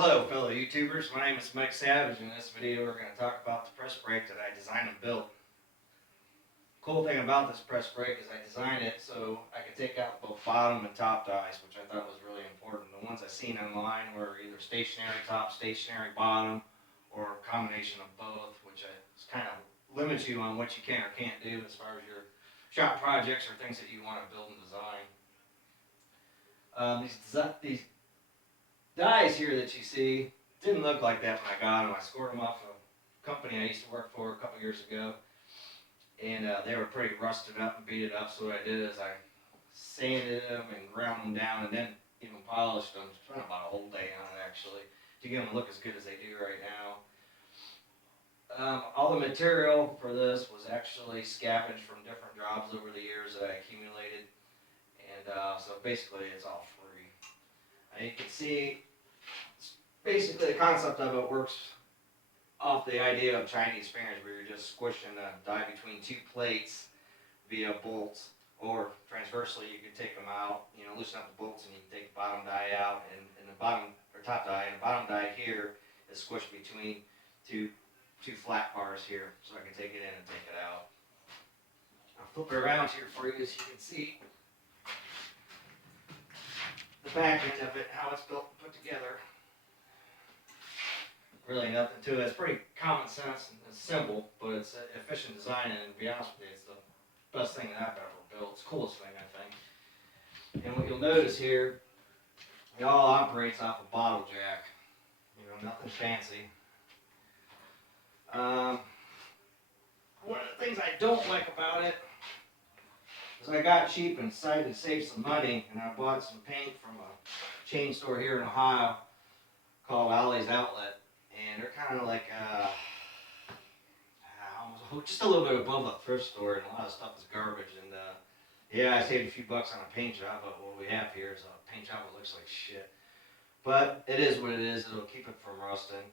Hello fellow YouTubers, my name is Mike Savage, and in this video we're going to talk about the press brake that I designed and built. Cool thing about this press brake is I designed it so I could take out both bottom and top dies, which I thought was really important. The ones I seen online were either stationary top, stationary bottom, or a combination of both, which kind of limits you on what you can or can't do as far as your shop projects or things that you want to build and design. These dies here that you see didn't look like that when I got them. I scored them off a company I used to work for a couple years ago, and they were pretty rusted up and beat it up. So what I did is I sanded them and ground them down, and then even polished them. Spent about a whole day on it actually to get them to look as good as they do right now. All the material for this was actually scavenged from different jobs over the years that I accumulated, and so basically it's all free. You can see basically the concept of it works off the idea of Chinese fingers, where you're just squishing the die between two plates via bolts, or transversely you can take them out, loosen up the bolts and you can take the bottom die out, and the bottom or top die, and the bottom die here is squished between two flat bars here, so I can take it in and take it out. I'll flip it around here for you so you can see the back end of it, how it's built and put together. Really nothing to it. It's pretty common sense and it's simple, but it's an efficient design, and to be honest with you, it's the best thing that I've ever built. It's the coolest thing, I think. And what you'll notice here, it all operates off a bottle jack. Nothing fancy. One of the things I don't like about it is I got cheap and decided to save some money, and I bought some paint from a chain store here in Ohio called Ollie's Outlet, and they're kind of like just a little bit above a thrift store, and a lot of stuff is garbage. And yeah, I saved a few bucks on a paint job, but what we have here is a paint job that looks like shit. But it is what it is. It'll keep it from rusting.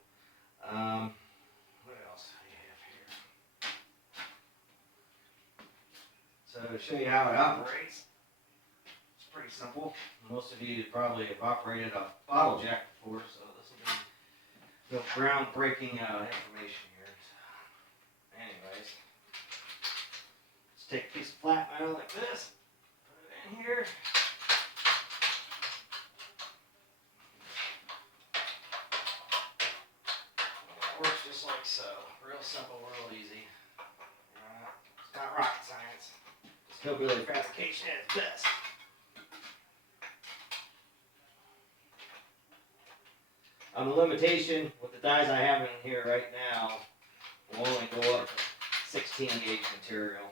What else do we have here? So to show you how it operates, it's pretty simple. Most of you probably have operated a bottle jack before, so this will be the groundbreaking information here. So, anyways, let's take a piece of flat metal like this, put it in here. It works just like so. Real simple, real easy. It's not rocket science. Just hillbilly fabrication at its best. The limitation with the dies I have in here right now will only go up to 16 gauge material.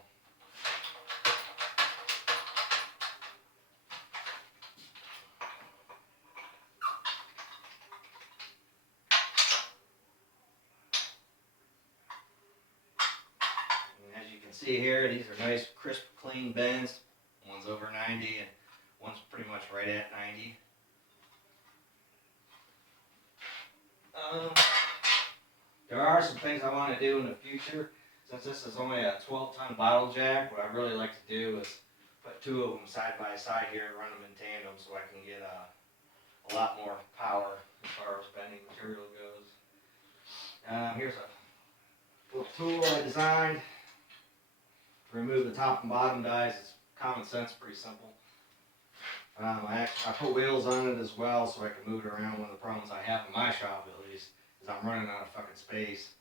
And as you can see here, these are nice, crisp, clean bends. One's over 90 and one's pretty much right at 90. There are some things I want to do in the future. Since this is only a 12-ton bottle jack, what I really like to do is put two of them side by side here and run them in tandem so I can get a lot more power as far as bending material goes. Here's a little tool I designed to remove the top and bottom dies. It's common sense, pretty simple. I put wheels on it as well so I can move it around. One of the problems I have in my shop, at least, is I'm running out of fucking space.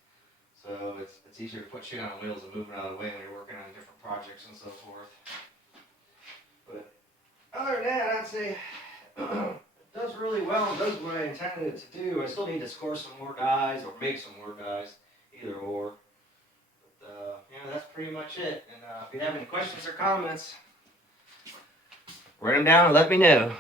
So it's easier to put shit on wheels and move it out of the way when you're working on different projects and so forth. But other than that, I'd say it does really well. It does what I intended it to do. I still need to score some more dies or make some more dies, either or. But that's pretty much it. And if you have any questions or comments, write them down and let me know.